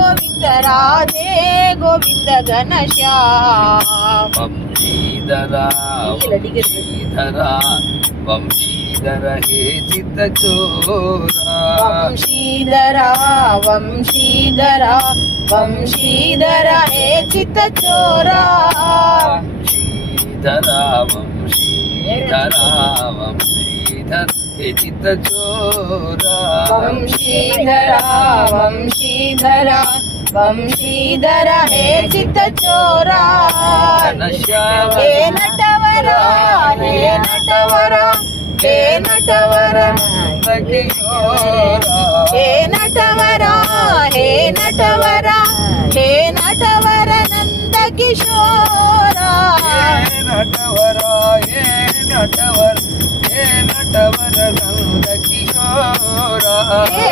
Govind Radhe Govind Ghanshyam वंशीधरा वंशीधरा Vanshidhar हे चित्तचोरा वंशीधरा वंशीधरा Vanshidhar हे चित्तचोरा वंशीधरा वंशीधरा Vanshidhar हे चित्तचोरा वंशीधरा वंशीधरा Vanshidhar हे चित्तचोरा Ghanshyam हे नटवरा हे नटवरा हे नटवरा नंदकिशोरा हे नटवरा हे नटवरा हे Natwar नंद किशोरा हे नटवरा हे Natwar हे Natwar नंदकिशोरा हे